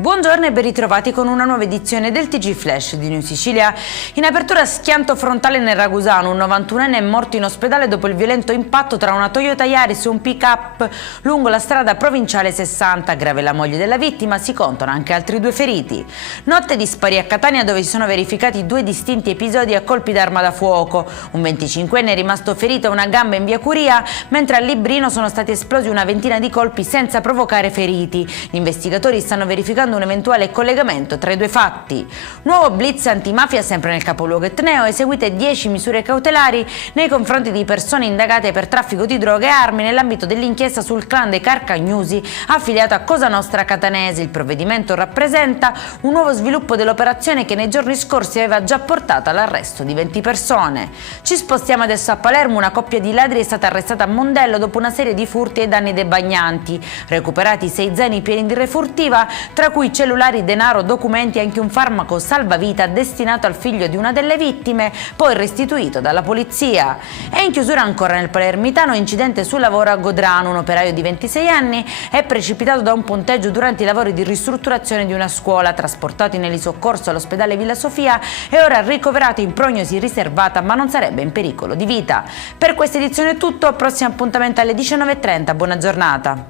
Buongiorno e ben ritrovati con una nuova edizione del TG Flash di New Sicilia. In apertura schianto frontale nel Ragusano, un 91enne è morto in ospedale dopo il violento impatto tra una Toyota Yaris e un pick-up lungo la strada provinciale 60. Grave la moglie della vittima, si contano anche altri 2 feriti. Notte dispari a Catania, dove si sono verificati 2 distinti episodi a colpi d'arma da fuoco. Un 25enne è rimasto ferito a una gamba in via Curia, mentre a Librino sono stati esplosi una ventina di colpi senza provocare feriti. Gli investigatori stanno verificando un eventuale collegamento tra i 2 fatti. Nuovo blitz antimafia sempre nel capoluogo etneo, eseguite 10 misure cautelari nei confronti di persone indagate per traffico di droghe e armi nell'ambito dell'inchiesta sul clan dei Carcagnusi affiliato a Cosa Nostra Catanese. Il provvedimento rappresenta un nuovo sviluppo dell'operazione che nei giorni scorsi aveva già portato all'arresto di 20 persone. Ci spostiamo adesso a Palermo. Una coppia di ladri è stata arrestata a Mondello dopo una serie di furti ai danni dei bagnanti. Recuperati 6 zaini pieni di refurtiva, tra cui cellulari, denaro, documenti e anche un farmaco salvavita destinato al figlio di una delle vittime, poi restituito dalla polizia. E in chiusura ancora nel palermitano, incidente sul lavoro a Godrano. Un operaio di 26 anni è precipitato da un ponteggio durante i lavori di ristrutturazione di una scuola. Trasportato in elisoccorso all'ospedale Villa Sofia, è ora ricoverato in prognosi riservata, ma non sarebbe in pericolo di vita. Per questa edizione è tutto, prossimo appuntamento alle 19:30, buona giornata.